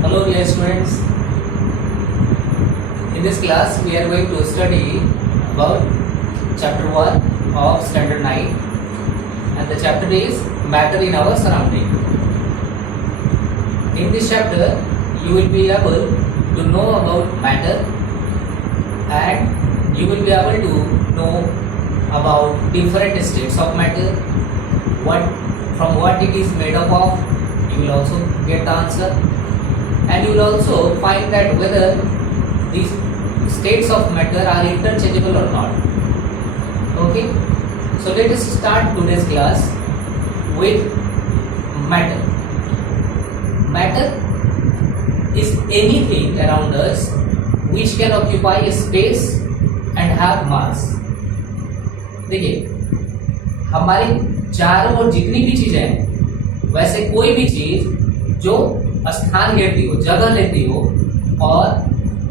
Hello dear students, in this class we are going to study about chapter 1 of standard 9 and the chapter is matter in our surrounding. In this chapter you will be able to know about matter and you will be able to know about different states of matter, from what it is made up of. You will also get the answer and you will also find that whether these states of matter are interchangeable or not. Okay, so let us start today's class with matter. Matter is anything around us which can occupy a space and have mass. देखिए हमारी चारों ओर जितनी भी चीजें हैं वैसे कोई भी चीज जो स्थान लेती हो, जगह लेती हो और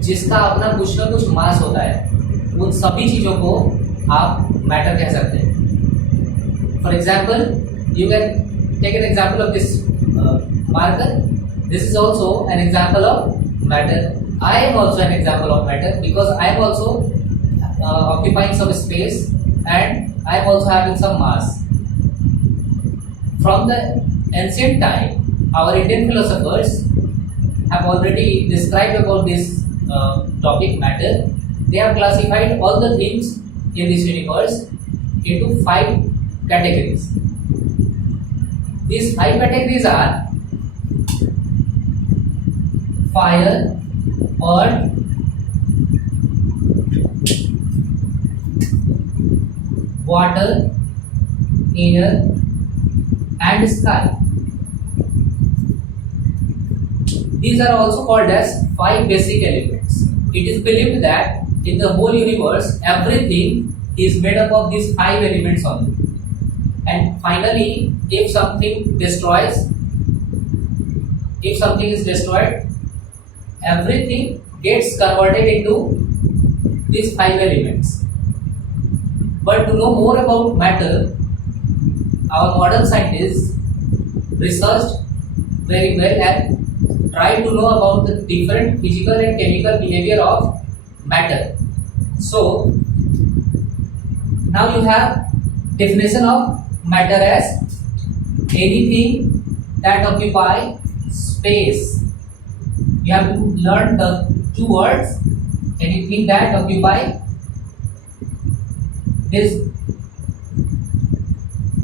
जिसका अपना कुछ ना कुछ मास होता है, उन सभी चीजों को आप मैटर कह सकते हैं. For example you can take an example of this marker. This is also an example of matter. I am also an example of matter because I am also occupying some space and I am also having some mass. From the ancient time, our Indian philosophers have already described about this topic matter. They have classified all the things in this universe into 5 categories. These 5 categories are fire, earth, water, air and sky. These are also called as 5 basic elements. It is believed that in the whole universe everything is made up of these 5 elements only. And finally, if something is destroyed, everything gets converted into these 5 elements. But to know more about matter, our modern scientists researched very well and tried to know about the different physical and chemical behavior of matter. So now you have definition of matter as anything that occupy space. You have to learn the 2 words. Anything that occupy these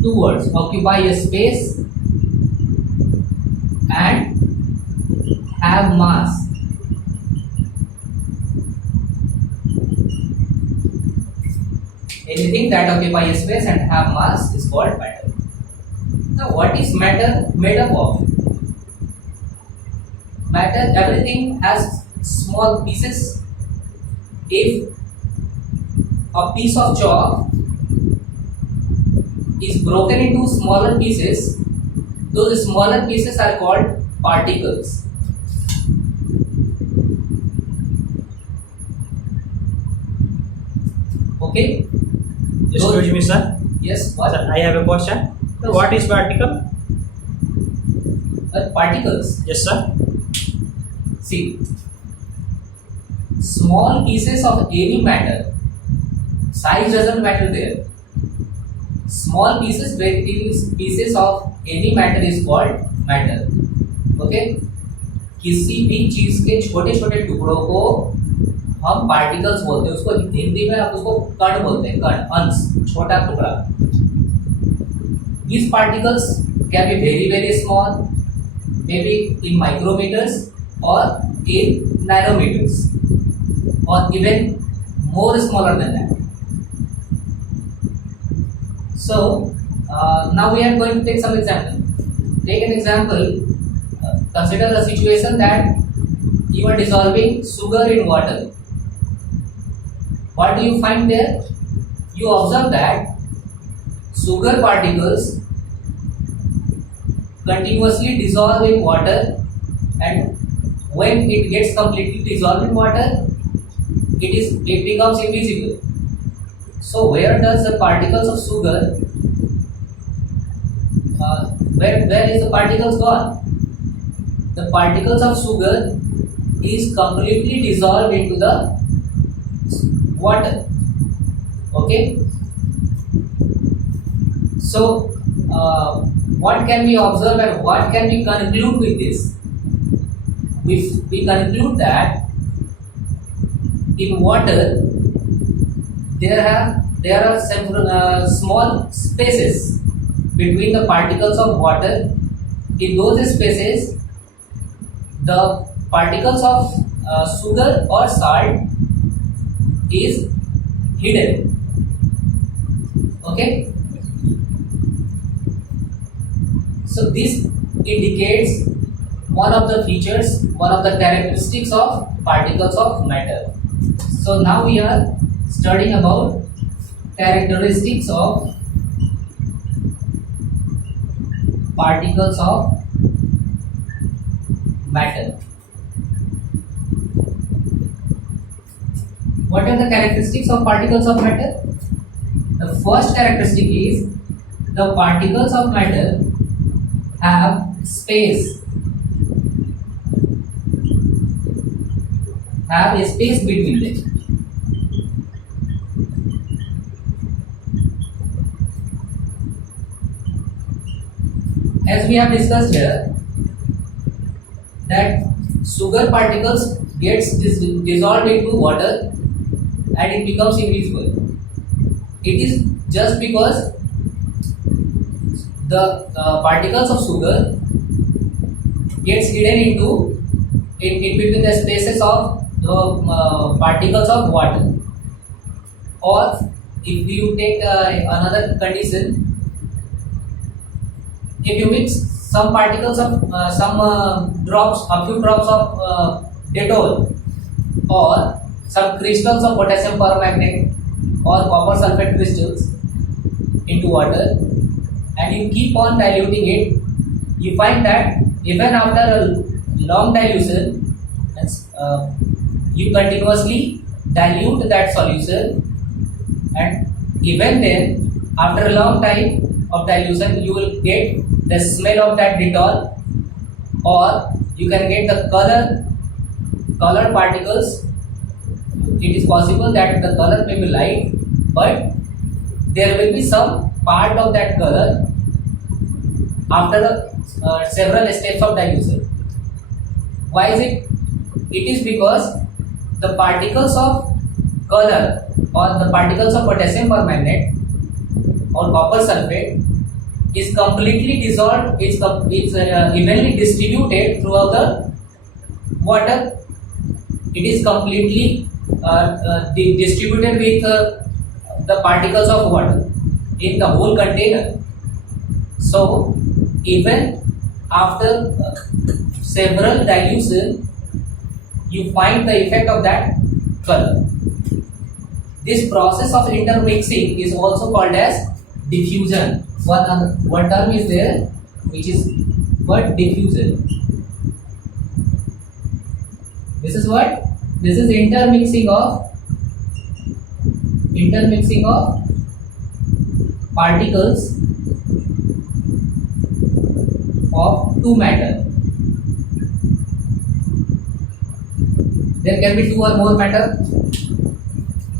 2 words, occupy a space and have mass. Anything that occupy a space and have mass is called matter. Now what is matter made up of? Matter, everything has small pieces. If a piece of chalk is broken into smaller pieces, those smaller pieces are called particles. Okay? Excuse me, sir. Yes, what? Sir, I have a question. So what is particle? Particles. Yes, sir. See, small pieces of any matter, size doesn't matter there. Small pieces of any matter is called matter. Okay? किसी भी चीज के छोटे छोटे टुकड़ों को हम particles बोलते हैं. उसको हिंदी में आप उसको कण बोलते हैं. कण, अंश, छोटा टुकड़ा. These particles can be very small, maybe in micrometers or in nanometers or even more smaller than that. So now we are going to take some example. Take an example. Consider a situation that you are dissolving sugar in water. What do you find there? You observe that sugar particles continuously dissolve in water, and when it gets completely dissolved in water, it becomes invisible. So where does the particles of sugar where is the particles gone? the particles of sugar is completely dissolved into the water. Okay, so what can we observe and what can we conclude with this? We conclude that in water there are several small spaces between the particles of water. In those spaces, the particles of sugar or salt is hidden. Okay, so this indicates one of the features, one of the characteristics of particles of matter. So now we are studying about characteristics of particles of matter. What are the characteristics of particles of matter? The first characteristic is the particles of matter have a space between them. As we have discussed here, that sugar particles gets dissolved into water and it becomes invisible. It is just because the particles of sugar gets hidden into in between the spaces of the particles of water. Or if you take another condition, if you mix some particles of a few drops of Dettol or some crystals of potassium permanganate or copper sulfate crystals into water and you keep on diluting it, you find that even after a long dilution, you continuously dilute that solution, and even then after a long time of dilution you will get the smell of that Dettol, or you can get the color particles. It is possible that the color may be light, but there will be some part of that color after several steps of dilution. Why is it? It is because the particles of color or the particles of potassium permanganate or copper sulfate is completely dissolved, it's evenly distributed throughout the water. It is completely distributed with the particles of water in the whole container. So even after several dilution, you find the effect of that color. This process of intermixing is also called as diffusion. One term is there which is what? Diffusion. This is what? This is intermixing of particles of two matter. There can be two or more matter,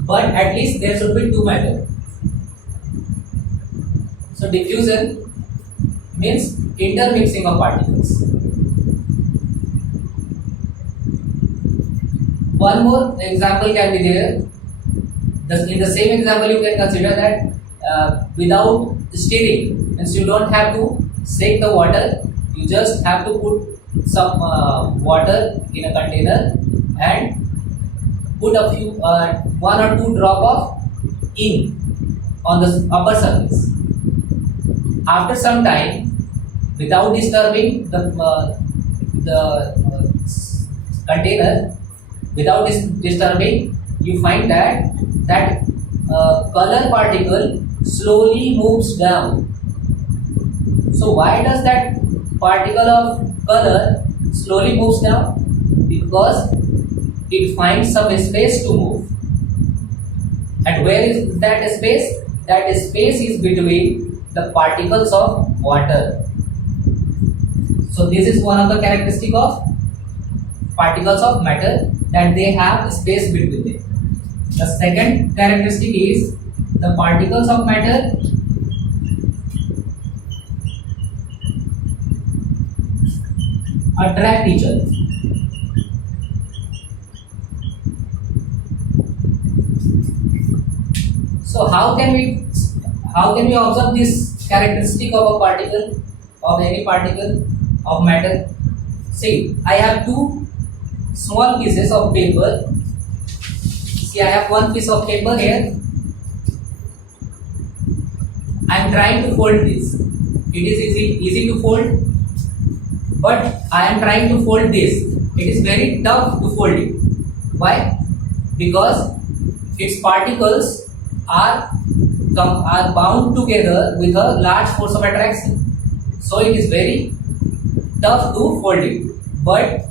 but at least there should be two matter. So diffusion means intermixing of particles. One more example can be there. In the same example, you can consider that without stirring, means you don't have to shake the water. You just have to put some water in a container and put a few one or two drop of ink on the upper surface. After some time, without disturbing the container, without disturbing, you find that color particle slowly moves down. So why does that particle of color slowly moves down? Because it finds some space to move. And where is that space? That space is between the particles of water. So this is one of the characteristic of particles of matter, that they have space between them. The second characteristic is the particles of matter attract each other. So how can we observe this characteristic of a particle, of any particle of matter? See, I have two small pieces of paper. See, I have one piece of paper here. I am trying to fold this. It is easy to fold, but I am trying to fold this. It is very tough to fold it. Why? Because its particles are bound together with a large force of attraction. So it is very tough to fold it. But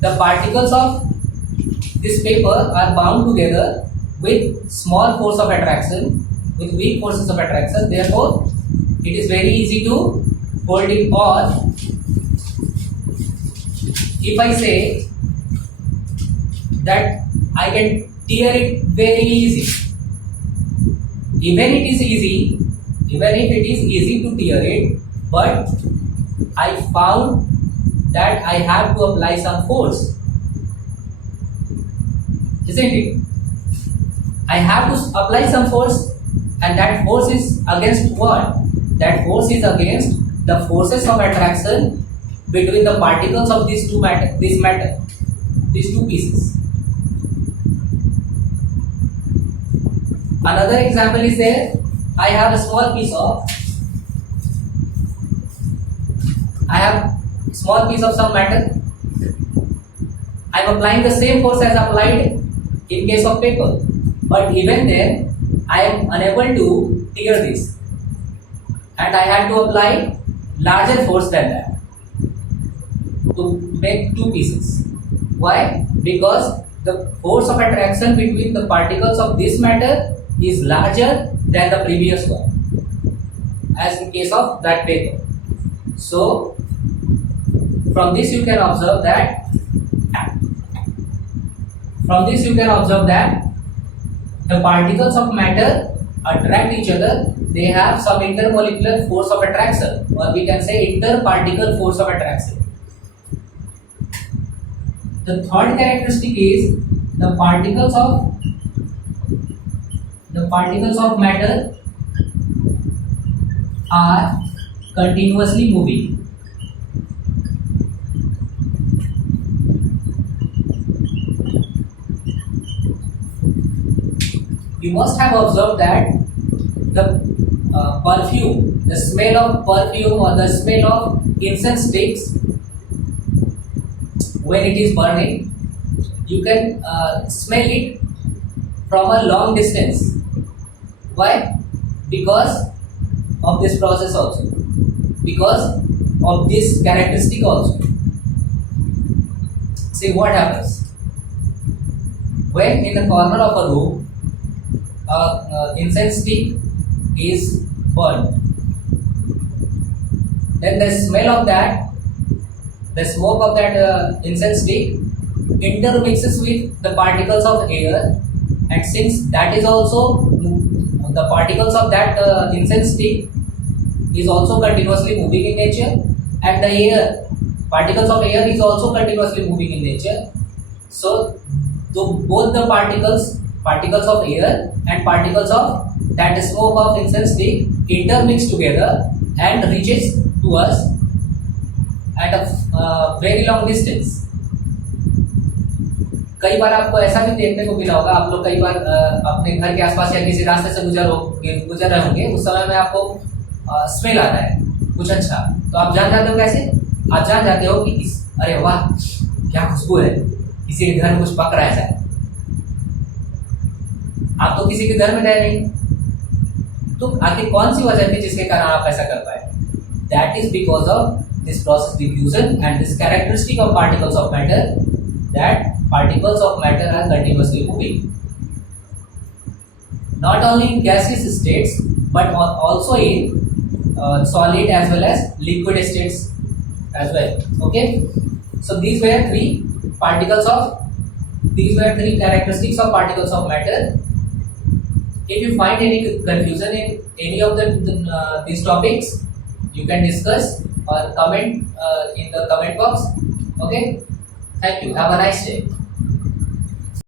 the particles of this paper are bound together with small force of attraction, with weak forces of attraction. Therefore, it is very easy to fold it. Or if I say that I can tear it very easy, even if it is easy to tear it, but I found that I have to apply some force, isn't it? I have to apply some force, and that force is against what? That force is against the forces of attraction between the particles of these two pieces. Another example is there. I have a small piece of some matter. I am applying the same force as applied in case of paper, but even then I am unable to tear this, and I had to apply larger force than that to make two pieces. Why? Because the force of attraction between the particles of this matter is larger than the previous one, as in case of that paper. So from this you can observe that the particles of matter attract each other. They have some intermolecular force of attraction, or we can say interparticle force of attraction. The third characteristic is the particles of matter are continuously moving. You must have observed that the perfume, the smell of perfume or the smell of incense sticks, when it is burning, you can smell it from a long distance. Why? Because of this process also, because of this characteristic also. See what happens when in the corner of a room incense stick is burned. Then the smell of that, the smoke of that incense stick intermixes with the particles of air, and since that is also the particles of that incense stick is also continuously moving in nature, and the particles of air is also continuously moving in nature. So both the particles of air and particles of that smoke of incense stick intermix together and reaches to us at a very long distance. कई बार आपको ऐसा भी देखने को मिला होगा, आप लोग कई बार अपने घर के आसपास या किसी रास्ते से गुजर रहे होंगे, उस समय में आपको स्मेल आता है कुछ अच्छा, तो आप जान जाते हो कैसे? आप जान जाते हो कि अरे वाह क्या खुशबू है, किसी के घर में कुछ पक रहा है शायद। आप तो किसी के घर में गए नहीं, तो आखिर कौन सी वजह थी जिसके कारण आप ऐसा कर पाए? That is because of this process diffusion and this characteristic of particles of matter, that particles of matter are continuously moving. Not only in gaseous states, but also in solid as well as liquid states. as well. Okay, so these were three characteristics of particles of matter. If you find any confusion in any of these topics, you can discuss or comment in the comment box. Okay, thank you. Have a nice day.